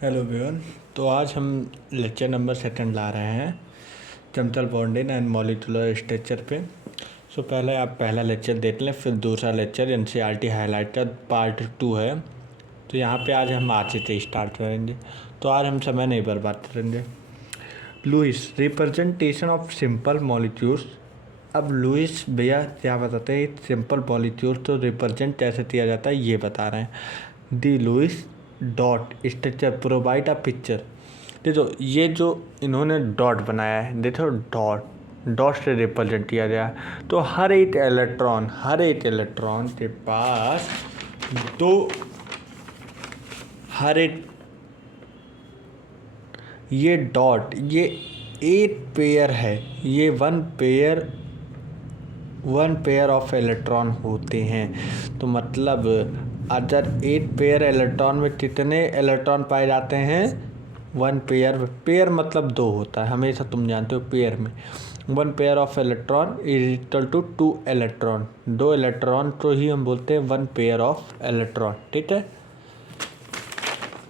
Hello everyone. तो आज हम लेक्चर नंबर सेकंड ला रहे हैं chemical bonding and molecular structure पे। पहले आप पहला लेक्चर देख लें, फिर दूसरा लेक्चर एनसीईआरटी हाइलाइटेड पार्ट 2 है। तो यहाँ पे आज हम आज से स्टार्ट करेंगे। तो आज हम समय नहीं बर्बाद करेंगे। Lewis representation of simple molecules. अब लुईस भैया क्या बताते हैं, सिंपल मॉलिक्यूल्स तो रिप्रेजेंट कैसे किया जाता है ये बता रहे हैं। The Lewis dot structure provide a picture. देखो ये जो इन्होंने डॉट बनाया है, देखो डॉट से रिप्रेजेंट किया गया है। तो हर एक इलेक्ट्रॉन के पास दो, हर एक ये डॉट ये एक पेयर है, ये वन पेयर ऑफ इलेक्ट्रॉन होते हैं। तो मतलब अगर एक पेयर इलेक्ट्रॉन में कितने इलेक्ट्रॉन पाए जाते हैं? वन पेयर मतलब दो होता है, हमेशा तुम जानते हो पेयर में। One pair of electron is equal to two electron. दो इलेक्ट्रॉन तो ही हम बोलते हैं वन पेयर ऑफ इलेक्ट्रॉन, ठीक है।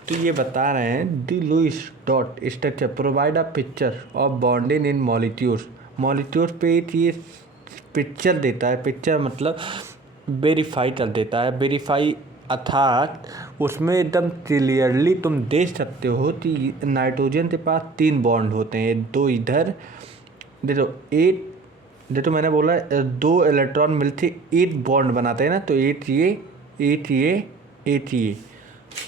तो ये बता रहे हैं the Lewis dot structure provide a picture of bonding in molecules पे ये पिक्चर देता है। पिक्चर मतलब वेरीफाई कर देता है। वेरीफाई अर्थात उसमें एकदम क्लियरली तुम देख सकते हो कि नाइट्रोजन के पास 3 बॉन्ड होते हैं, दो इधर। देखो मैंने बोला 2 इलेक्ट्रॉन मिलते 8 बॉन्ड बनाते हैं ना, तो 8 ये।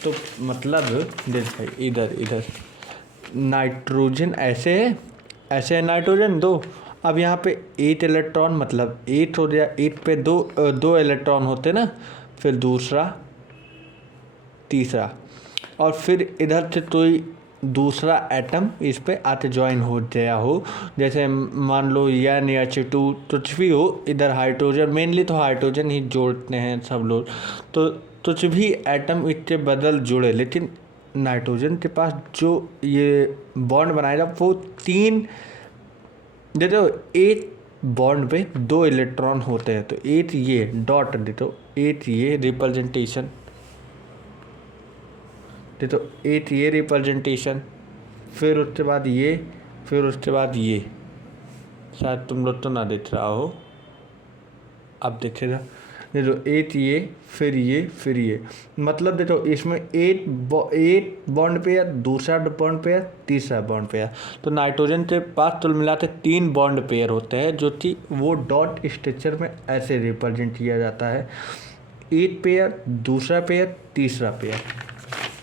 तो मतलब देखो इधर नाइट्रोजन ऐसे है नाइट्रोजन 2। अब यहाँ पे 8 इलेक्ट्रॉन मतलब 8 हो गया, 8 पे दो इलेक्ट्रॉन होते ना, फिर दूसरा तीसरा, और फिर इधर से कोई दूसरा एटम इस पे आते ज्वाइन हो गया हो, जैसे मान लो NH2 कुछ भी हो। इधर हाइड्रोजन, मेनली तो हाइड्रोजन ही जोड़ते हैं सब लोग, तो कुछ भी एटम इससे बदल जुड़े। लेकिन नाइट्रोजन के पास जो ये बॉन्ड बनाएगा वो 3, देखो एक बॉन्ड पे 2 इलेक्ट्रॉन होते हैं, तो 8 ये डॉट, देखो 8 ये रिप्रेजेंटेशन, देखो 8 ये रिप्रेजेंटेशन, फिर उसके बाद ये, फिर उसके बाद ये। शायद तुम लोग तो ना देख रहा हो, अब देखेगा। देखो 8 ये, फिर ये, मतलब देखो इसमें एक बॉन्ड पेयर, दूसरा बॉन्ड पेयर, तीसरा बॉन्ड पेयर। तो नाइट्रोजन के पास कुल मिलाते 3 बॉन्ड पेयर होते हैं, जो कि वो डॉट स्ट्रक्चर में ऐसे रिप्रेजेंट किया जाता है। एक पेयर, दूसरा पेयर, तीसरा पेयर।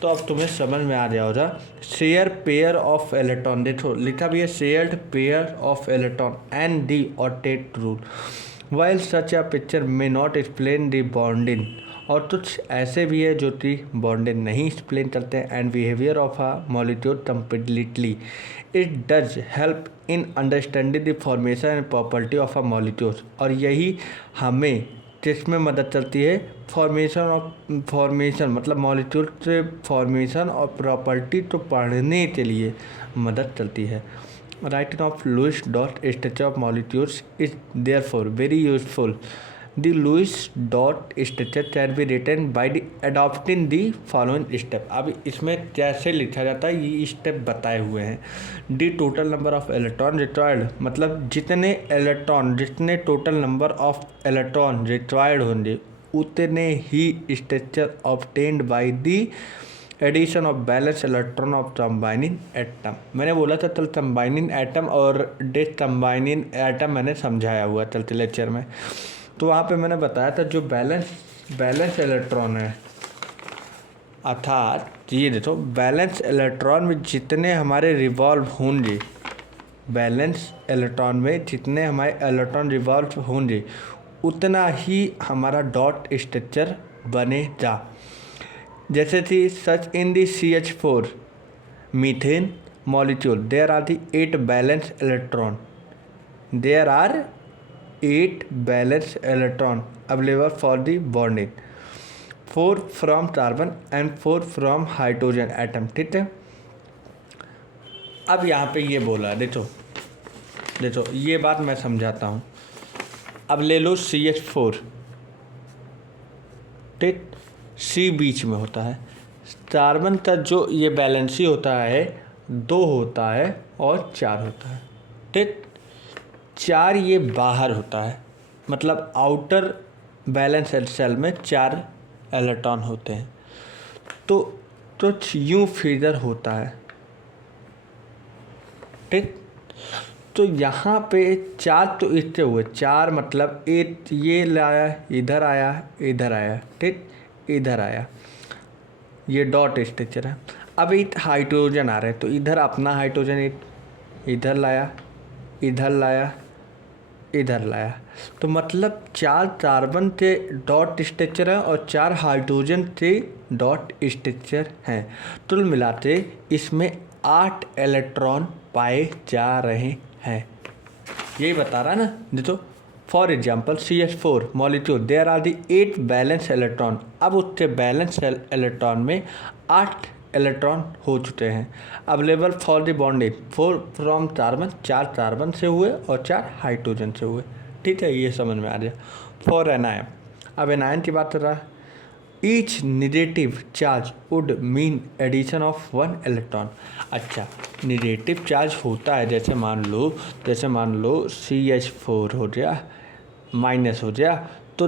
तो अब तुम्हें समझ में आ जाएगा। शेयर पेयर ऑफ इलेक्ट्रॉन, देखो लिखा भी है shared pair of electron and the octet rule. While such a picture may not explain the bonding, और कुछ ऐसे भी है जो कि बॉन्डिंग नहीं एक्सप्लेन करते हैं, and behaviour of a molecule completely. It does help in understanding the formation and property of a molecule. और यही हमें किसमें मदद चलती है? फॉर्मेशन मतलब मॉलिक्यूल से फॉर्मेशन और प्रॉपर्टी को पढ़ने के लिए मदद चलती है। Writing of Lewis dot structure of molecules is therefore very useful. The Lewis dot structure can be written by the adopting the following step. अब इसमें कैसे लिखा जाता है ये स्टेप बताए हुए हैं। The total number of electron required, मतलब जितने total number of electron required होंगे उतने ही structure obtained by the addition of valence electron of combining atom. मैंने बोला था कल कंबाइनिंग एटम और डिसकंबाइनिंग एटम मैंने समझाया हुआ चलते लेक्चर में। तो वहाँ पे मैंने बताया था जो बैलेंस इलेक्ट्रॉन है, अर्थात ये देखो बैलेंस इलेक्ट्रॉन में जितने हमारे रिवॉल्व होंगे, बैलेंस इलेक्ट्रॉन में जितने हमारे इलेक्ट्रॉन रिवॉल्व होंगे उतना ही हमारा डॉट स्ट्रक्चर बनेगा। जैसे the such in the CH4 methane molecule there are the 8 valence electron, there are 8 valence electron available for the bonding, 4 from carbon and 4 from hydrogen atom, ठीक है। अब यहाँ पे ये बोला, देखो ये बात मैं समझाता हूँ। अब ले लो CH4, ठीक, C बीच में होता है, कार्बन का जो ये बैलेंसी होता है 2 होता है और 4 होता है, ठीक। 4 ये बाहर होता है, मतलब आउटर बैलेंस सेल में 4 इलेक्ट्रॉन होते हैं। तो यूँ फिगर होता है, ठीक। तो यहाँ पे 4 तो इससे हुए, 4 मतलब एक ये लाया, इधर आया, इधर आया, ठीक, इधर आया, ये डॉट स्ट्रक्चर है। अब एक हाइड्रोजन आ रहे हैं तो इधर अपना हाइड्रोजन एक इधर लाया, इधर लाया, इधर लाया, तो मतलब 4 कार्बन थे डॉट स्ट्रक्चर है और 4 हाइड्रोजन थे डॉट स्ट्रक्चर हैं। तो मिलाते इसमें 8 इलेक्ट्रॉन पाए जा रहे हैं। यही बता रहा है ना। देखो for example CH4 molecule there are the 8 valence electron. अब उसके बैलेंस इलेक्ट्रॉन में 8 इलेक्ट्रॉन हो चुके हैं available for the bonding 4 from carbon, 4 carbon से हुए और 4 हाइड्रोजन से हुए, ठीक है। ये समझ में आ गया। फॉर एनायन, अब एनायन की बात कर रहा है। Each negative charge would mean addition of 1 electron. अच्छा, नेगेटिव चार्ज होता है, जैसे मान लो CH4 हो गया, माइनस हो गया, तो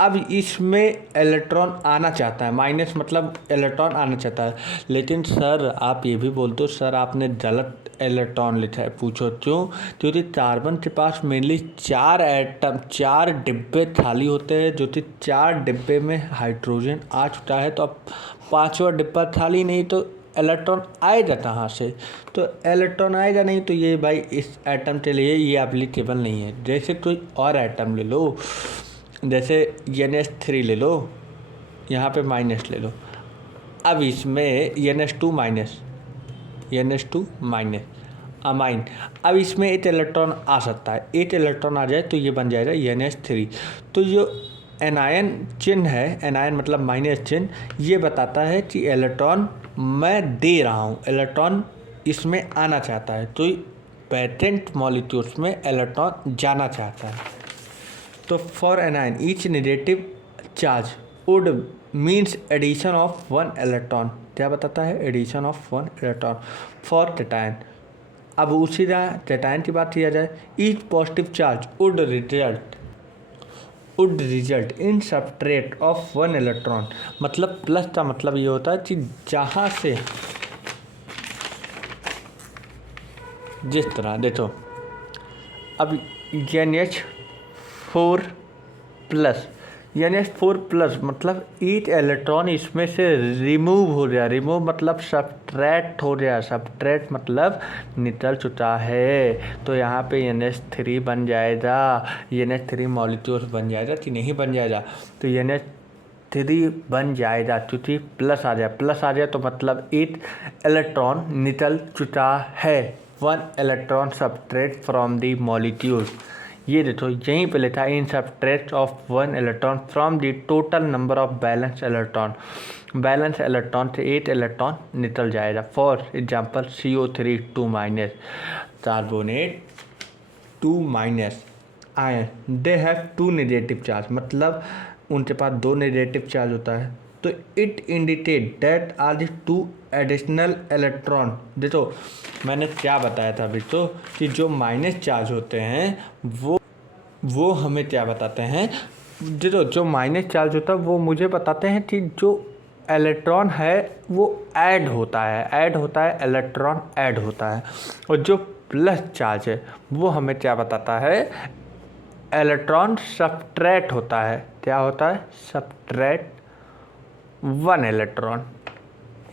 अब इसमें इलेक्ट्रॉन आना चाहता है, माइनस मतलब इलेक्ट्रॉन आना चाहता है। लेकिन सर आप ये भी बोल दो सर आपने गलत इलेक्ट्रॉन लिखा है। पूछो क्यों? क्योंकि कार्बन के पास मेनली 4 एटम, 4 डिब्बे खाली होते हैं, जो कि 4 डिब्बे में हाइड्रोजन आ चुका है। तो अब 5वां डिब्बा खाली नहीं, तो इलेक्ट्रॉन आएगा कहाँ से? तो इलेक्ट्रॉन आएगा नहीं, तो ये भाई इस एटम के लिए ये एप्लीकेबल नहीं है। जैसे कोई और एटम ले लो, जैसे NH3 ले लो, यहाँ पे माइनस ले लो। अब इसमें NH2 माइनस अमाइन, अब इसमें 8 इलेक्ट्रॉन आ सकता है, 8 इलेक्ट्रॉन आ जाए तो ये बन जाएगा NH3। तो जो एनायन चिन्ह है, एनायन मतलब माइनस चिन्ह, ये बताता है कि इलेक्ट्रॉन मैं दे रहा हूँ, इलेक्ट्रॉन इसमें आना चाहता है। तो पेटेंट मॉलिक्यूल्स में इलेक्ट्रॉन जाना चाहता है। तो for anion each negative charge would means addition of 1 electron. क्या बताता है? Addition of 1 electron. For cation, अब उसी तरह कैटायन की बात किया जाए, each positive charge would result in subtract of 1 electron. मतलब प्लस का मतलब ये होता है कि जहाँ से जिस तरह देखो, अब NH4 प्लस मतलब 8 इलेक्ट्रॉन इसमें से रिमूव हो गया। रिमूव मतलब सब्ट्रैक्ट हो गया, सब्ट्रैक्ट मतलब निकल चुका है। तो यहाँ पे NH3 बन जाएगा, NH3 मॉलिक्यूल्स बन जाएगा कि नहीं बन जाएगा? तो NH3 बन जाएगा, क्योंकि प्लस आ जाए तो मतलब 8 इलेक्ट्रॉन निकल चुका है। 1 electron subtract from the molecule. ये देखो यहीं पे लिखा है in subtract of 1 electron from the total number of valence electron. Valence electron से 8 इलेक्ट्रॉन निकल जाएगा। For example CO3 2 minus, carbonate 2 minus ion, they have 2 negative charge, मतलब उनके पास 2 नेगेटिव चार्ज होता है। तो it indicate that are the 2 additional electron. देखो मैंने क्या बताया था अभी तो, कि जो माइनस चार्ज होते हैं वो हमें क्या बताते हैं? देखो जो माइनस चार्ज होता है वो मुझे बताते हैं कि जो इलेक्ट्रॉन है वो ऐड होता है, इलेक्ट्रॉन ऐड होता है। और जो प्लस चार्ज है वो हमें क्या बताता है? इलेक्ट्रॉन सब्ट्रैक्ट होता है। क्या होता है? Subtract 1 electron.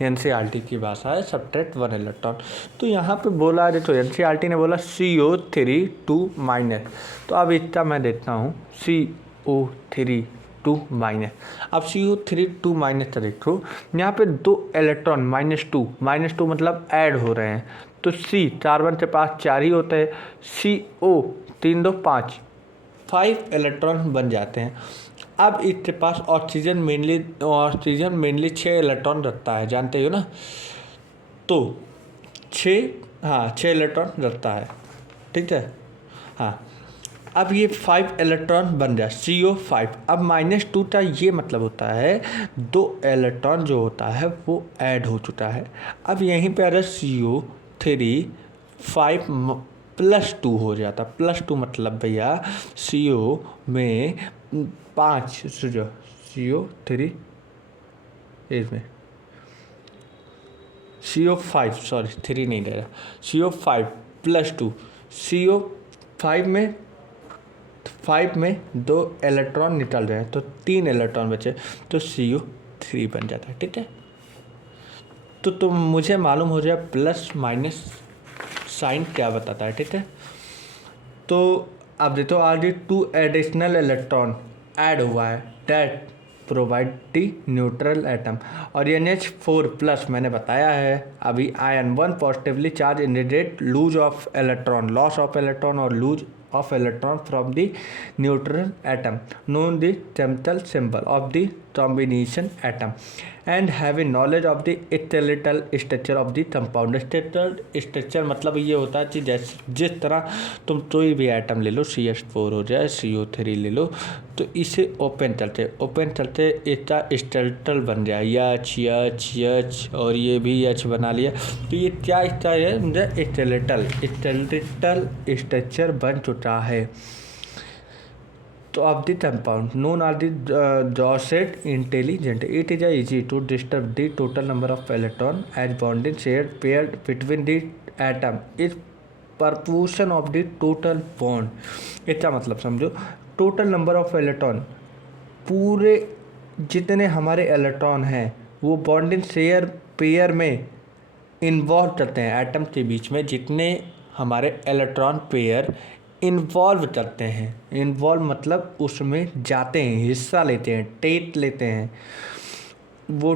NCERT की भाषा है सब्ट्रैक्ट 1 इलेक्ट्रॉन। तो यहाँ पे बोला है, तो NCERT ने बोला CO3 2 माइनस। तो अब इतना मैं देता हूँ CO3 2 माइनस। अब CO3 2 माइनस का देखो, यहाँ पे 2 इलेक्ट्रॉन -2 मतलब ऐड हो रहे हैं। तो C कार्बन के पास 4 ही होते हैं, CO 3 2 5 इलेक्ट्रॉन बन जाते हैं। अब इसके पास ऑक्सीजन मेनली 6 इलेक्ट्रॉन रखता है, जानते हो ना? तो 6 इलेक्ट्रॉन रखता है, ठीक है। हाँ, अब ये 5 इलेक्ट्रॉन बन जाए CO5। अब -2 का ये मतलब होता है 2 इलेक्ट्रॉन जो होता है वो ऐड हो चुका है। अब यहीं पे अगर CO3 5 +2 हो जाता, +2 मतलब भैया CO में 5 CO3 इसमें CO5 सॉरी 3 नहीं दे रहा, CO5 +2 CO5 में 5 में 2 इलेक्ट्रॉन निकल रहे हैं तो 3 इलेक्ट्रॉन बचे तो CO3 बन जाता है। ठीक है, तो मुझे मालूम हो जाए प्लस माइनस साइन क्या बताता है। ठीक है, तो अब देखो आगे 2 एडिशनल इलेक्ट्रॉन ऐड हुआ है that provide the neutral atom. और NH4+ मैंने बताया है अभी, ion 1 positively charge indicate lose of electron, loss of electron और lose of electron from the neutral atom, known the chemical symbol of the combination atom, and having knowledge of the skeletal structure of the compound। skeletal structure मतलब ये होता है कि जैसे जिस तरह तुम कोई भी एटम ले लो, CH4 हो जाए, CO3 ले लो, तो इसे ओपन चलते इसका स्केलेटल बन जाए, H और ये भी H बना लिया, तो ये क्या इसका है मुझे स्केलेटल स्ट्रक्चर बन चुका है। तो of the compound known are the जॉसेट intelligent, it is easy to disturb the total number of electron as bonding shared paired between the atom is proportion of the total bond। इसका मतलब समझो, total number of electron, पूरे जितने हमारे electron हैं वो bonding share pair में involve करते हैं। एटम के बीच में जितने हमारे इलेक्ट्रॉन पेयर इन्वॉल्व करते हैं, इन्वॉल्व मतलब उसमें जाते हैं, हिस्सा लेते हैं, टेट लेते हैं, वो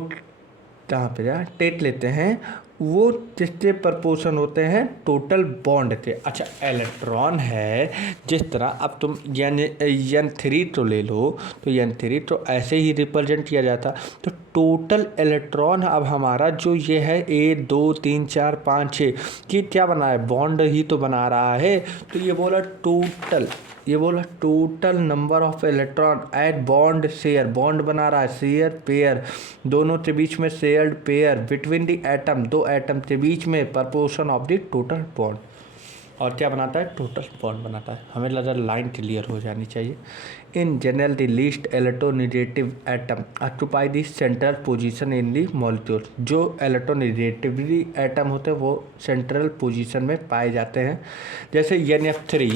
कहाँ पे जा टेट लेते हैं, वो किसके प्रपोर्शन होते हैं टोटल बॉन्ड के। अच्छा, इलेक्ट्रॉन है जिस तरह, अब तुम N3 तो ले लो, तो N3 तो ऐसे ही रिप्रेजेंट किया जाता, तो टोटल इलेक्ट्रॉन अब हमारा जो ये है 1 2 3 4 5 6 कि क्या बना है, बॉन्ड ही तो बना रहा है। तो ये बोला total number of electron at bond share, bond बना रहा है, शेयर पेयर, दोनों के बीच में shared pair, between the atom, दो एटम के बीच में, proportion of the total bond. और क्या बनाता है, टोटल बॉन्ड बनाता है। हमें लगा लाइन क्लियर हो जानी चाहिए। In general the least electronegative atom occupy the central position in the molecule. जो इलेक्ट्रोनेगेटिवली एटम होते हैं वो सेंट्रल पोजीशन में पाए जाते हैं। जैसे NF3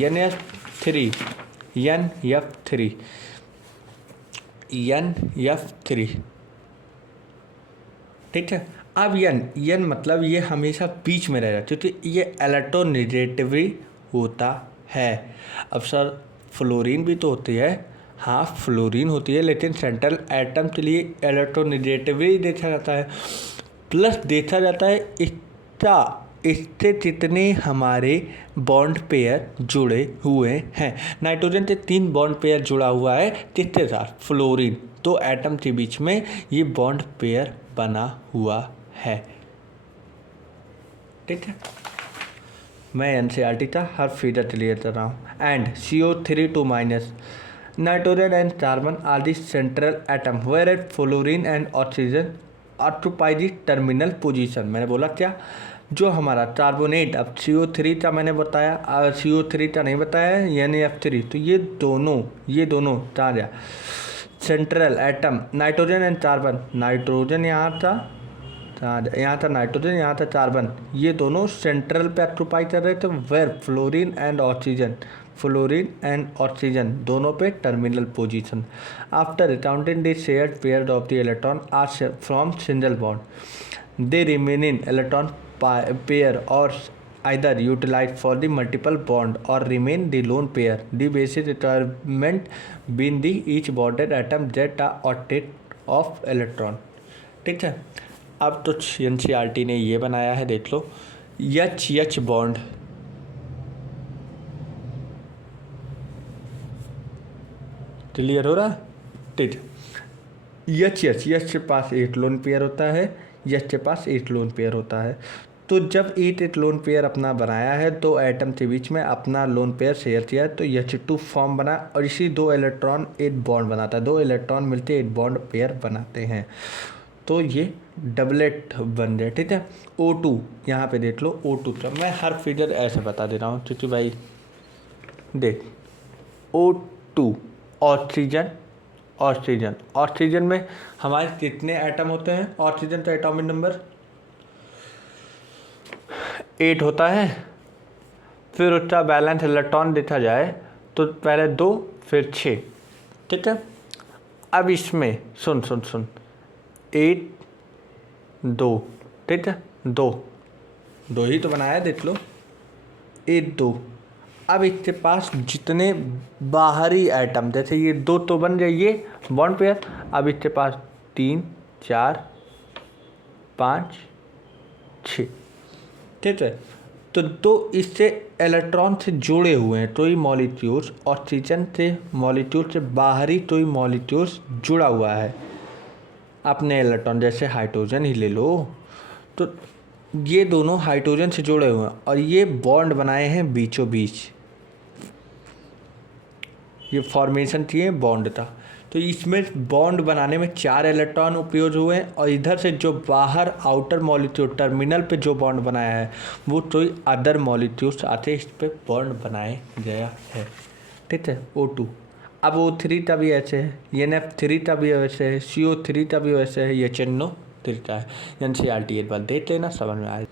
ठीक है। अब N मतलब ये हमेशा बीच में रह जाती है, क्योंकि ये इलेक्ट्रोनेगेटिवली होता है। अब सर फ्लोरीन भी तो होती है, हाँ फ्लोरीन होती है, लेकिन सेंट्रल एटम के लिए इलेक्ट्रोनेगेटिवली देखा जाता है। प्लस देखा जाता है इससे कितने हमारे बॉन्ड पेयर जुड़े हुए हैं। नाइट्रोजन से 3 बॉन्ड पेयर जुड़ा हुआ है, किसके साथ, फ्लोरीन, तो एटम के बीच में ये बॉन्ड पेयर बना हुआ है। ठीक है, मैं NCERT का हर फिगर क्लियर कर रहा हूँ। And CO3 nitrogen and carbon are the central atom where at fluorine and oxygen occupy the terminal position. मैंने बोला क्या, जो हमारा कार्बोनेट, अब CO3 का मैंने बताया, CO3 का नहीं बताया, NF3, तो ये दोनों कहाँ गया, central atom, nitrogen and carbon, nitrogen यहाँ था नाइट्रोजन, यहाँ था कार्बन, ये दोनों सेंट्रल पे ऑक्यूपाई कर रहे थे, वेयर फ्लोरीन एंड ऑक्सीजन दोनों पे terminal position. After counting the shared pair of the electron are from single bond, they remaining electron pair और either utilized for the multiple bond or remain the lone pair. The basic requirement being the each bonded atom that are octet of electron। ठीक है, अब तो NCERT ने ये बनाया है, देख लो, H बॉन्ड, क्लियर हो रहा है। ठीक है, H के पास 8 लोन पेयर होता है, H के पास 8 लोन पेयर होता है। तो जब एट लोन पेयर अपना बनाया है, दो एटम के बीच में अपना लोन पेयर शेयर किया है, तो H2 फॉर्म बना और इसी दो इलेक्ट्रॉन 8 बॉन्ड बनाता है, दो इलेक्ट्रॉन मिलते 8 बॉन्ड पेयर बनाते हैं, तो ये डबलेट बन गया। ठीक है, O2 यहाँ पे देख लो, O2 का मैं हर फिगर ऐसे बता दे रहा हूँ क्योंकि भाई देख, O2 ऑक्सीजन, ऑक्सीजन, ऑक्सीजन में हमारे कितने एटम होते हैं? ऑक्सीजन का एटॉमिक नंबर 8 होता है। फिर उसका बैलेंस इलेक्ट्रॉन देखा जाए तो पहले 2 फिर 6। ठीक है, अब इसमें सुन सुन सुन 8 2, ठीक है, 2 ही तो बनाया, देख लो 8 2। अब इसके पास जितने बाहरी एटम, जैसे ये 2 तो बन गए ये बॉन्ड पेयर, अब इसके पास 3 4 5 6, ठीक है, तो 2 इससे इलेक्ट्रॉन से जुड़े हुए हैं, तो ही मॉलिक्यूल्स ऑक्सीजन से मॉलिक्यूल से बाहरी तो ही मॉलिक्यूल्स जुड़ा हुआ है अपने इलेक्ट्रॉन, जैसे हाइड्रोजन ही ले लो, तो ये दोनों हाइड्रोजन से जुड़े हुए हैं और ये बॉन्ड बनाए हैं बीचों बीच, ये फॉर्मेशन किए बॉन्ड था, तो इसमें बॉन्ड बनाने में 4 इलेक्ट्रॉन उपयोग हुए हैं और इधर से जो बाहर आउटर मॉलिक्यूल टर्मिनल पे जो बॉन्ड बनाया है वो तो अदर मॉलिक्यूल्स आते इस पे बॉन्ड बनाए गया है। ठीक है, O2। अब O3 का भी ऐसे है, NF3 का भी वैसे है, CO3 का भी वैसे है, ये NO3 का है। NCERT एक बार देख लेना, समझ में आए।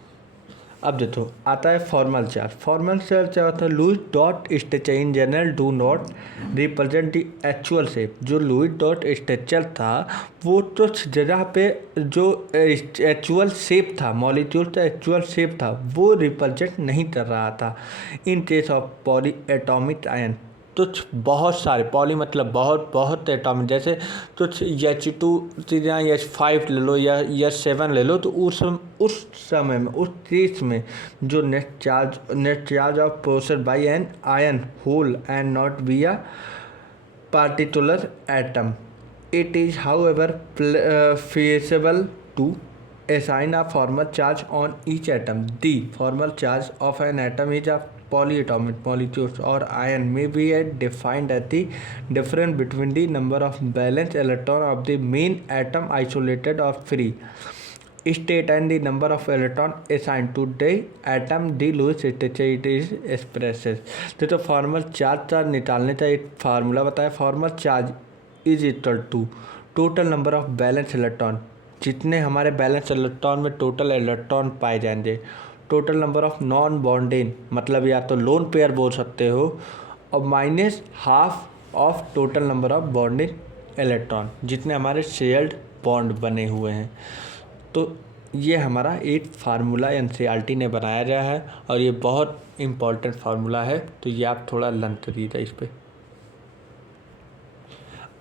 अब देखो आता है फॉर्मल चार्ज। फॉर्मल चार्ज क्या होता है? Lewis dot structure in general do not represent the actual shape. जो लुईस डॉट स्ट्रक्चर था वो तो जगह पे जो एक्चुअल शेप था, मॉलिक्यूल का एक्चुअल शेप था, वो रिप्रेजेंट नहीं कर रहा था। In case of polyatomic ion, कुछ बहुत सारे, पॉली मतलब बहुत बहुत एटॉमिक, जैसे कुछ H2 या H5 ले लो या H7 ले लो, तो उस समय में उस केस में जो net charge of process by an ion whole and not be a particular atom. It is however feasible to assign a formal charge on each atom. The formal charge of an atom is a polyatomic molecules or ion may be defined as the difference between the number of valence electron of the main atom isolated or free state and the number of electron assigned to the atom. the Lewis structure it is expresses। तो formal charge का निकालने का एक formula बताया। Formal charge is equal to total number of valence electron, जितने हमारे valence electron में total electron पाए जाएंगे, total number of non bonded, मतलब या तो लोन पेयर बोल सकते हो, और minus half of total number of bonded electron, जितने हमारे शेयर्ड बॉन्ड बने हुए हैं। तो ये हमारा एक फार्मूला NCERT ने बनाया गया है और ये बहुत इम्पॉर्टेंट फार्मूला है, तो ये आप थोड़ा लर्न करिएगा इस पे।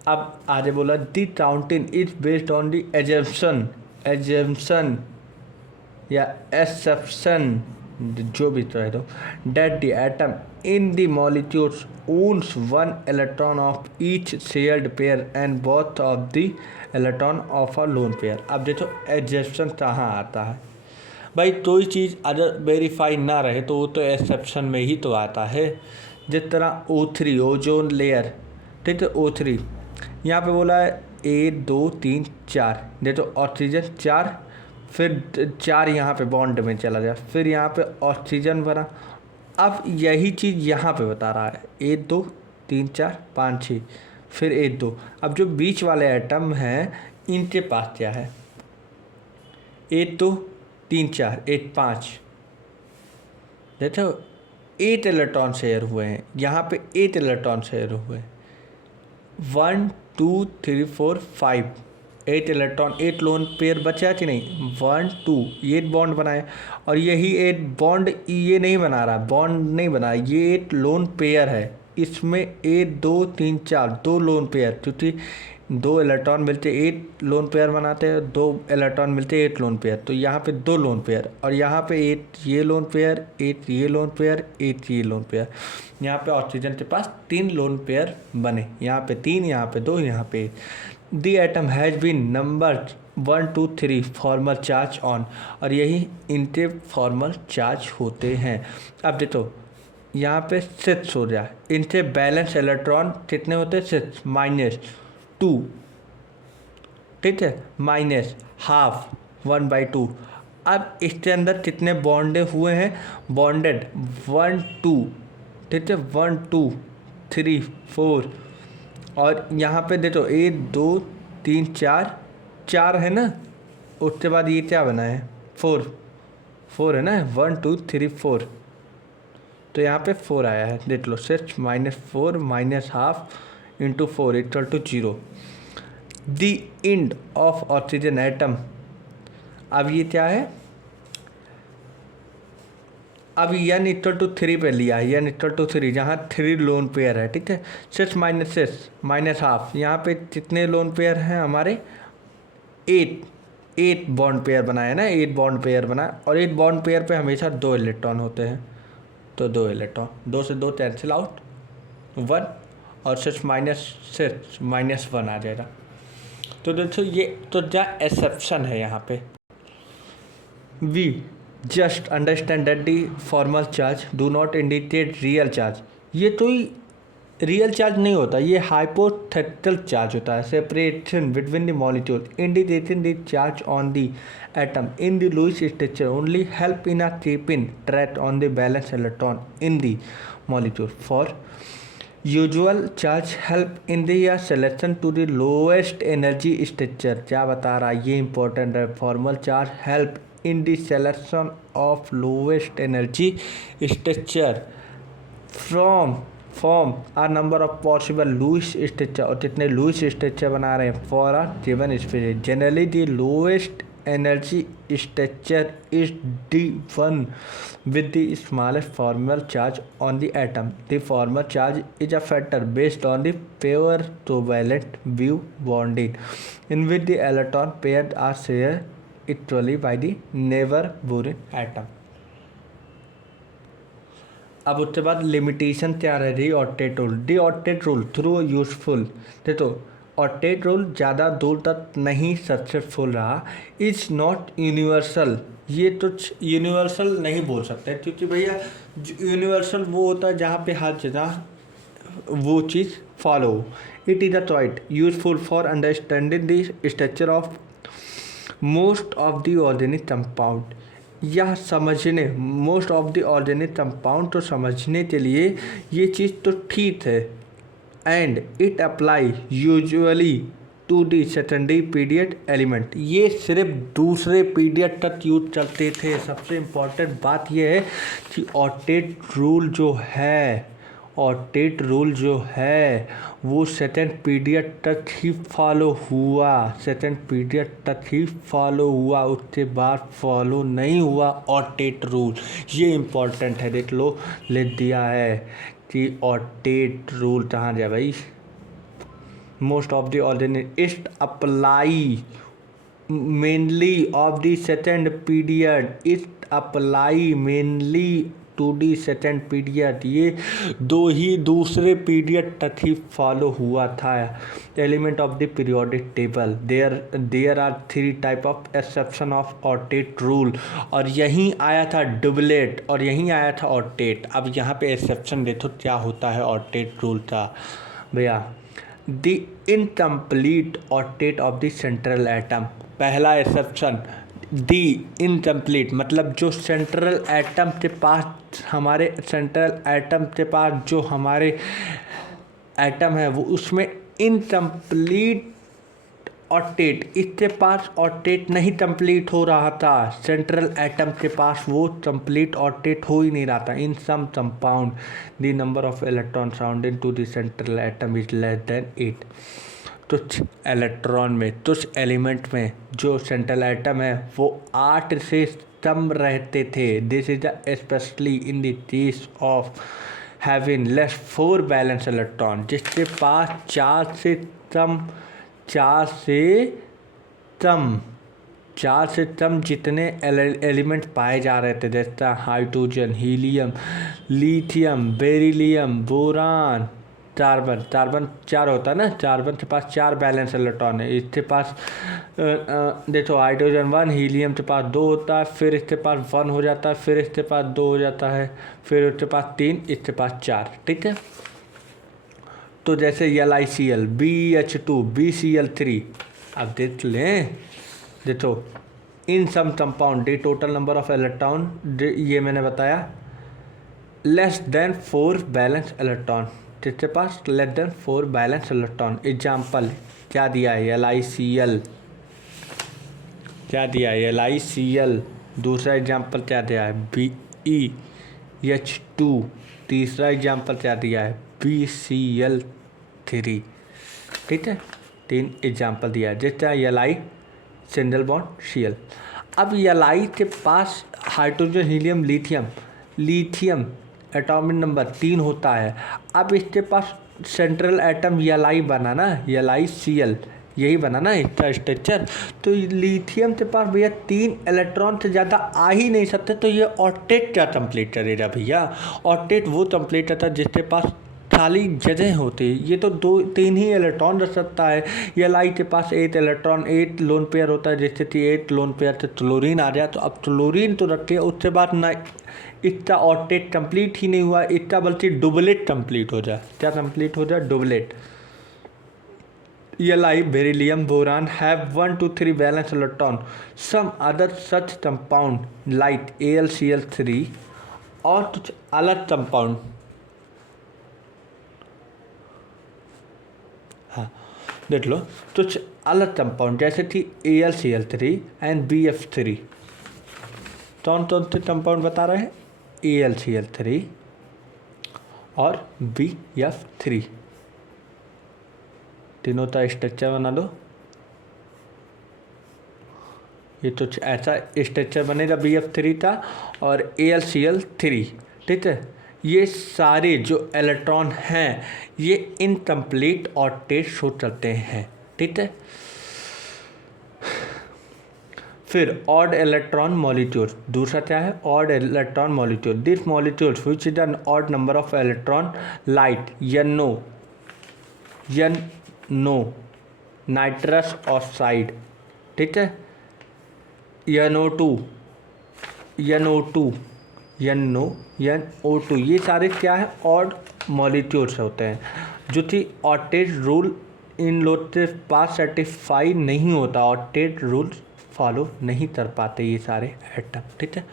अब आगे बोला the counting is based on the assumption या एक्सेप्शन, जो भी तो है, तो that the atom in the molecules owns 1 electron of each shared pair and both of the electron of a lone pair। अब देखो एग्जेप्शन कहाँ आता है भाई? कोई चीज़ अगर वेरीफाई ना रहे तो वो तो एक्सेप्शन में ही तो आता है। जिस तरह O3 ओजोन लेयर, ठीक है, O3 यहाँ पे बोला है 1 2 3 4, देखो ऑक्सीजन 4, फिर 4 यहाँ पे बॉन्ड में चला गया, फिर यहाँ पे ऑक्सीजन बना। अब यही चीज़ यहाँ पे बता रहा है 1 2 3 4 5 6, फिर 1 2। अब जो बीच वाले एटम हैं इनके पास क्या है? 1 2 3 4 1 5, देखो 8 इलेक्ट्रॉन शेयर हुए हैं, यहाँ पे 8 इलेक्ट्रॉन शेयर हुए हैं, 1 2 3 4 5, 8 इलेक्ट्रॉन, 8 लोन पेयर बचा कि नहीं? 1 2 ये बॉन्ड बनाए, और यही 8 बॉन्ड ये नहीं बना रहा, बॉन्ड नहीं बना, ये 8 लोन पेयर है। इसमें 1 2 3 4 2 लोन पेयर, क्योंकि 2 इलेक्ट्रॉन मिलते 8 लोन पेयर बनाते हैं, 2 इलेक्ट्रॉन मिलते 8 लोन पेयर, तो यहाँ पे 2 लोन पेयर, और यहाँ पे 8 ये लोन पेयर, 8 ये लोन पेयर, 8 ये लोन पेयर। यहाँ पे ऑक्सीजन के पास 3 लोन पेयर बने, यहाँ पे 3, यहाँ पे 2, यहाँ पे। The atom has been numbered 1 2 3 formal charge on, और यही इनके फॉर्मल चार्ज होते हैं। अब देखो यहाँ पे 6 हो जाए, इनसे बैलेंस इलेक्ट्रॉन कितने होते हैं? 6 -2, ठीक है, -12 1/2। अब इसके अंदर कितने बॉन्डे हुए हैं? बॉन्डेड 1 2, ठीक है, 1 2 3 4, और यहाँ पे देखो 1 2 3 4 है ना, उसके बाद ये क्या बना है? 4 है ना, 1 2 3 4, तो यहाँ पे 4 आया है, देख लो। 6 -4 -12 into 4 equal to 0। The end of oxygen atom, अब ये क्या है? अब n इक्वल टू 3 पे लिया है, n इक्वल टू 3, जहाँ 3 लोन पेयर है, ठीक है। 6 -6 -12, यहाँ पे कितने लोन पेयर हैं हमारे? 8 बॉन्ड पेयर बनाया ना, 8 बॉन्ड पेयर बनाया, और 8 बॉन्ड पेयर पे हमेशा 2 इलेक्ट्रॉन होते हैं, तो 2 इलेक्ट्रॉन, 2 से 2 कैंसिल आउट, 1, और 6 -1 आ जाएगा। तो देखो ये तो क्या एक्सेप्शन है यहाँ पे। We just understand that the formal charge do not indicate real charge. ये तो ही रियल चार्ज नहीं होता, ये हाइपोथेटिकल चार्ज होता है। Separation between the molecule indicating the charge on the atom in the Lewis structure only help in a keeping track on the valence electron in the molecule. For usual charge help in the selection to the lowest energy structure. क्या बता रहा है ये? Important है। Formal charge help in the selection of lowest energy structure from a number of possible Lewis structure, और जितने Lewis structure बना रहे हैं for a given species. Generally the lowest energy structure is the one with the smallest formal charge on the atom. The formal charge is a factor based on the pair covalent view bonding in which the electron pairs are shared equally by the neighboring atom. अब उसके बाद limitation क्या रह रही? Octet rule. The octet rule through useful, देखो octet rule ज़्यादा दूर तक नहीं सक्सेसफुल रहा। इज नॉट यूनिवर्सल, ये तो यूनिवर्सल नहीं बोल सकते, क्योंकि भैया यूनिवर्सल वो होता है जहाँ पे हर जगह वो चीज़ follow. It is a quite useful for understanding the structure of most of the organic compound. यह समझने, most of the organic compound तो समझने के लिए ये चीज़ तो ठीक है। And it apply usually to the secondary period element, ये सिर्फ दूसरे पीरियड तक यूज चलते थे। सबसे इम्पॉर्टेंट बात यह है कि ऑक्टेट रूल जो है, ऑक्टेट रूल जो है वो सेकेंड पीरियड तक ही फॉलो हुआ, सेकेंड पीरियड तक ही फॉलो हुआ, उसके बाद फॉलो नहीं हुआ ऑक्टेट रूल। ये इम्पॉर्टेंट है, देख लो लिख दिया है कि ऑक्टेट रूल कहाँ गया भाई? Most of the ordinary is apply mainly of the second period, it apply mainly to the second period, ये दो ही दूसरे पीरियड तक ही फॉलो हुआ था। Element of the periodic table, there are 3 type of exception of octet rule, और यहीं आया था डुबलेट और यहीं आया था ऑक्टेट। अब यहाँ पे एक्सेप्शन देखो क्या होता है ऑक्टेट रूल का भैया। The incomplete octet of the central atom, पहला एक्सेप्शन दी इनकम्प्लीट, मतलब जो सेंट्रल एटम के पास, हमारे सेंट्रल एटम के पास जो हमारे एटम है वो उसमें इनकम्प्लीट ऑक्टेट, इसके पास ऑक्टेट नहीं कंप्लीट हो रहा था, सेंट्रल एटम के पास वो कंप्लीट ऑक्टेट हो ही नहीं रहा था। In some compound the number of electron surrounding to the central atom is less than 8। कुछ इलेक्ट्रॉन में, कुछ एलिमेंट में जो सेंट्रल एटम है वो 8 से कम रहते थे। This is specially in the case of having less 4 valence electron, जिसके पास 4 से कम जितने एलिमेंट पाए जा रहे थे, जैसा hydrogen, helium, lithium, beryllium, boron, carbon, carbon 4 होता है ना, कार्बन के पास 4 बैलेंस इलेक्ट्रॉन है। इसके पास देखो हाइड्रोजन 1, हीलियम के पास 2 होता है, फिर इसके पास 1 हो जाता है, फिर इसके पास 2 हो जाता है, फिर इसके पास 3, इसके पास 4। ठीक है, तो जैसे LiCl, BH2, BCl3। अब देख लें, देखो in some compound the total number of electron, ये मैंने बताया, लेस देन 4 बैलेंस इलेक्ट्रॉन, जिसके पास less than 4 valence electron. Example क्या दिया है, LiCl, क्या दिया है LiCl। दूसरा एग्जाम्पल क्या दिया है, BeH2। तीसरा एग्जाम्पल क्या दिया है, BCl3। ठीक है, 3 एग्जाम्पल दिया है। जैसे Li सिंगल बॉन्ड Cl। अब Li के पास hydrogen, helium, lithium atomic number 3 होता है। अब इसके पास सेंट्रल एटम Li बना ना, LiCl, यही बना ना इसका स्ट्रक्चर। तो लिथियम के पास भैया 3 इलेक्ट्रॉन से ज़्यादा आ ही नहीं सकते, तो ये ऑक्टेट क्या कंप्लीट करेगा भैया। ऑक्टेट वो कंप्लीट करता है जिसके पास खाली जगह होती है। ये तो 2-3 ही इलेक्ट्रॉन रख सकता है। Li के पास 8 इलेक्ट्रॉन, 8 लोन पेयर होता है, जैसे कि 8 लोन पेयर से क्लोरीन आ जाए। तो अब क्लोरीन तो रख लिया, उसके बाद ना इसका ऑक्टेट कंप्लीट ही नहीं हुआ, इसका बल्कि डुबलेट कंप्लीट हो जाए। क्या कंप्लीट हो जाए, डुबलेट। Li, beryllium, boron have 1 to 3 valence electron. Some other such compound like AlCl3 और कुछ अलग कंपाउंड, हाँ देख लो, कुछ अलग कंपाउंड जैसे कि AlCl3 एंड BF3। कौन कौन से कंपाउंड बता रहे हैं, AlCl3 और BF3। तीनों का स्ट्रक्चर बना दो। ये तो ऐसा स्ट्रक्चर बनेगा BF3 का और AlCl3। ठीक है, ये सारे जो इलेक्ट्रॉन हैं ये इनकम्प्लीट ऑक्टेट शो करते हैं। ठीक है, फिर ऑड इलेक्ट्रॉन मॉलिक्यूल, दूसरा क्या है, odd electron molecule. This molecule which is an odd number of electron light NO nitrous oxide. ठीक है, NO2, ये सारे क्या है, ऑड मॉलिक्यूल्स होते हैं, जो कि ऑक्टेट रूल इन लोग के पास सेटिस्फाई नहीं होता, ऑक्टेट रूल फॉलो नहीं कर पाते ये सारे एटम। ठीक है,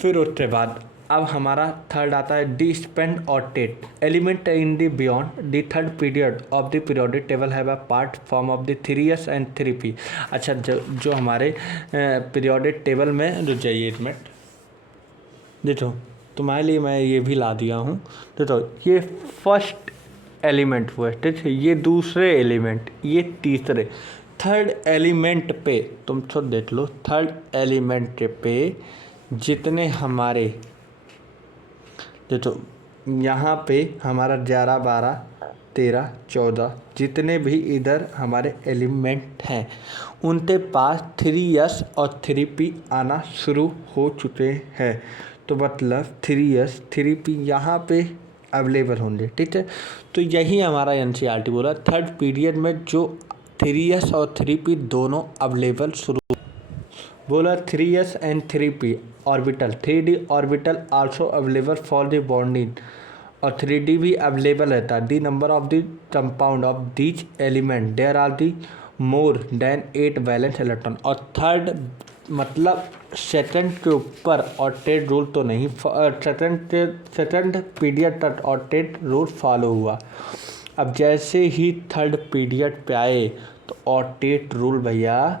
फिर उसके बाद अब हमारा थर्ड आता है D spend octet element in the beyond the third period of the periodic table have a part form of the 3s and 3p। अच्छा, जो हमारे पीरियोडिक टेबल में, रुक जाइए एक मिनट, देखो तुम्हारे लिए मैं ये भी ला दिया हूँ। देखो ये फर्स्ट एलिमेंट हुआ, ठीक है, ये दूसरे एलिमेंट, ये तीसरे, थर्ड एलिमेंट पे तुम खुद देख लो, थर्ड एलिमेंट पे जितने हमारे, देखो यहाँ पे हमारा 11, 12, 13, 14 जितने भी इधर हमारे एलिमेंट हैं उनके पास 3s और 3p आना शुरू हो चुके हैं। तो मतलब 3s 3p यहाँ पे अवेलेबल होंगे। ठीक है, तो यही हमारा NCERT बोला, थर्ड पीरियड में जो 3s और 3p दोनों अवेलेबल शुरू बोला। 3s and 3p orbital, 3d orbital also available for the bonding, और 3d भी अवेलेबल रहता है। The number of the compound of these element there are the more than 8 valence electron. और third मतलब second के ऊपर ऑक्टेट रूल तो नहीं, सेकंड पीरियड तक ऑक्टेट रूल फॉलो हुआ। अब जैसे ही थर्ड पीरियड पे आए तो ऑक्टेट रूल भैया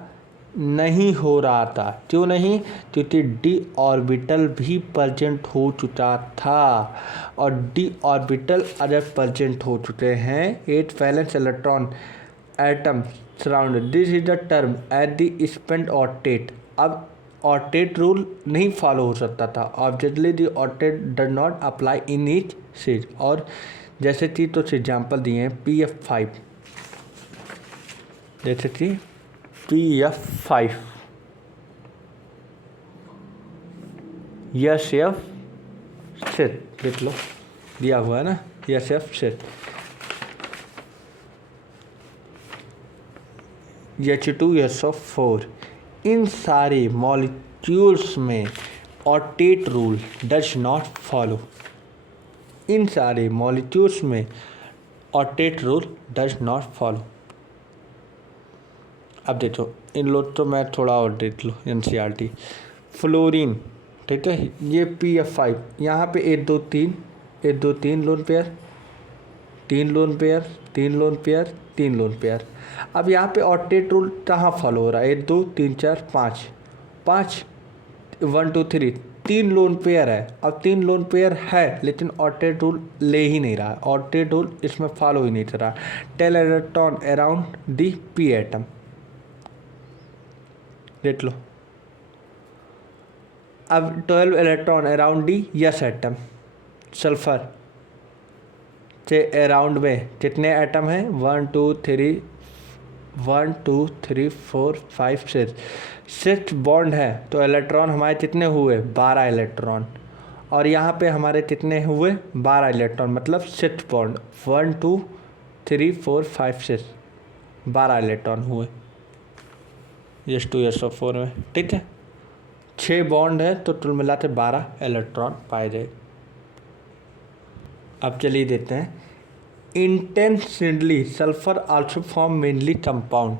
नहीं हो रहा था। क्यों नहीं, क्योंकि डी ऑर्बिटल भी प्रेजेंट हो चुका था, और डी ऑर्बिटल अगर प्रेजेंट हो चुके हैं 8 valence electron atom surround, this is the term at the spend octet. अब ऑक्टेट रूल नहीं फॉलो हो सकता था, ऑब्जेक्टली the octet does not apply in each सीज। और जैसे कि कुछ एग्जाम्पल दिए हैं, PF5, जैसे कि PF5, SF6 देख लो, दिया हुआ है ना, SF6, H2SO4। इन सारे मॉलिक्यूल्स में ऑर्टेट रूल डज नॉट फॉलो। इन सारे मॉलिक्यूल्स में ऑर्टेट रूल डज नॉट फॉलो। अब देखो इन लोग तो मैं थोड़ा और देख लो NCERT। फ्लोरीन, ठीक है, ये PF5, यहाँ पे 1 2 3 1 2 3 lone pair, 3 lone pair, 3 lone pair, 3 lone pair. अब यहाँ पे ऑर्टेट रूल कहाँ फॉलो हो रहा है? 1 2 3 4 5 5 1 2 3 3 लोन पेयर है। अब 3 लोन पेयर है लेकिन ऑर्टेट रूल ले ही नहीं रहा है, ऑर्टेट रूल इसमें फॉलो ही नहीं कर रहा। 10 electron around the P atom, देख लो। अब 12 electron around the S atom. Sulphur के अराउंड में कितने एटम हैं? 1 2 3 1 2 3 4 5 6 6 बॉन्ड है। तो इलेक्ट्रॉन हमारे कितने हुए? 12 इलेक्ट्रॉन। और यहाँ पे हमारे कितने हुए? 12 इलेक्ट्रॉन, मतलब 6 बॉन्ड। 1 2 3 4 5 6 12 इलेक्ट्रॉन हुए H2SO4 में, ठीक है। 6 बॉन्ड है तो कुल मिला के 12 इलेक्ट्रॉन पाए गए। अब चलिए देखते हैं। Intensively sulphur also form mainly compound.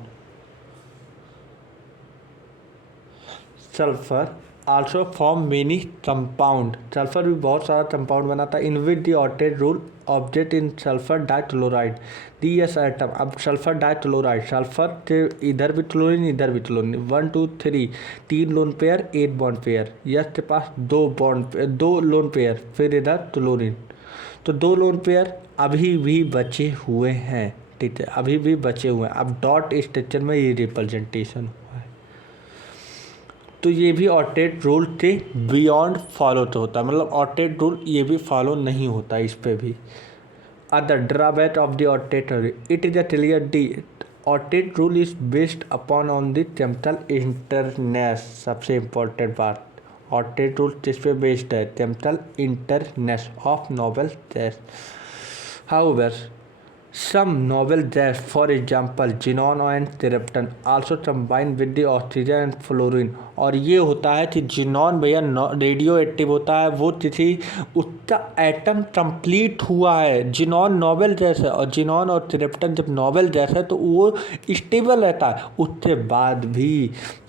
Sulphur also form many compound. Sulphur भी बहुत सारा कंपाउंड बनाता है। In which the octet rule object in sulphur dichloride the S atom. अब सल्फर डाइक्लोराइड, सल्फर के इधर भी क्लोरीन इधर भी chlorine. 1 2 3 3 lone pair 8 bond pair. S के पास 2 लोन पेयर, फिर इधर क्लोरीन। तो 2 लोन पेयर अभी भी बचे हुए हैं, ठीक है, अभी भी बचे हुए हैं। अब डॉट स्ट्रक्चर में ये रिप्रेजेंटेशन हुआ है। तो ये भी ऑर्टेट रूल के बियॉन्ड फॉलो तो होता है, मतलब ऑर्टेट रूल ये भी फॉलो नहीं होता इस पे भी। Other drawback of the octet rule, it is a clear the octet rule is based upon on the chemical inertness. सबसे इम्पोर्टेंट बात, ऑर्टेट रूल किस पे बेस्ड है? Chemical inertness of noble gas. However, some noble gas, for example, xenon and krypton, also combine with the oxygen and fluorine। और ये होता है कि जिनॉन भैया रेडियो एक्टिव होता है, वो किसी उसका एटम कंप्लीट हुआ है। जिनॉन नोबल गैस है और जिनॉन और क्रिप्टन जब नोबल गैस है तो वो स्टेबल रहता है।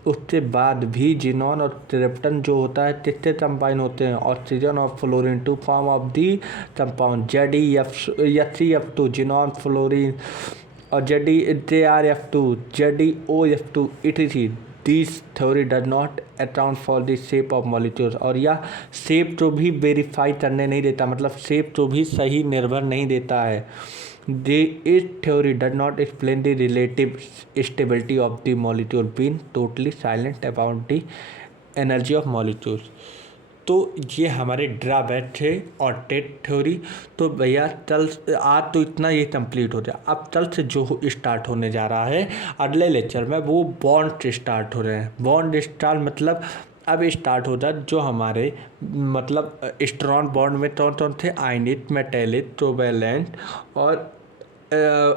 उसके बाद भी जिनॉन और क्रिप्टन जो होता है किससे कंबाइन होते हैं? ऑक्सीजन और fluorine to form of the compound ZeF2 xenon fluorine और JrF2 ZeOF2 etc। This theory does not account for the shape of molecules. और यह शेप को भी वेरीफाई करने नहीं देता, मतलब शेप को भी सही निर्भर नहीं देता है। This theory does not explain the relative stability of the molecule, being totally silent about the energy of molecules। तो ये हमारे ड्रॉबैक थे ऑर्टेट थ्योरी। तो भैया कल आज तो इतना ये कंप्लीट हो गया। अब कल से जो स्टार्ट होने जा रहा है अगले लेक्चर में, वो बॉन्ड स्टार्ट हो रहे हैं। बॉन्ड स्टार्ट मतलब अब स्टार्ट होता है जो हमारे मतलब स्ट्रॉन्ग बॉन्ड में कौन कौन थे? आयनिक, मेटैलिक, कोवैलेंट और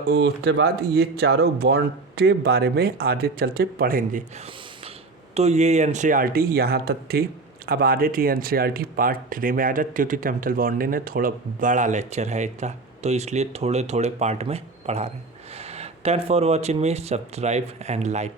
उसके बाद ये चारों बॉन्ड के बारे में आगे चलते पढ़ेंगे। तो ये NCERT यहाँ तक थी। अब आगे थी NCERT पार्ट 3 में आ जाए, क्योंकि केमिकल बॉन्डिंग में थोड़ा बड़ा लेक्चर है इतना, तो इसलिए थोड़े थोड़े पार्ट में पढ़ा रहे हैं। Thanks for watching me, subscribe and like.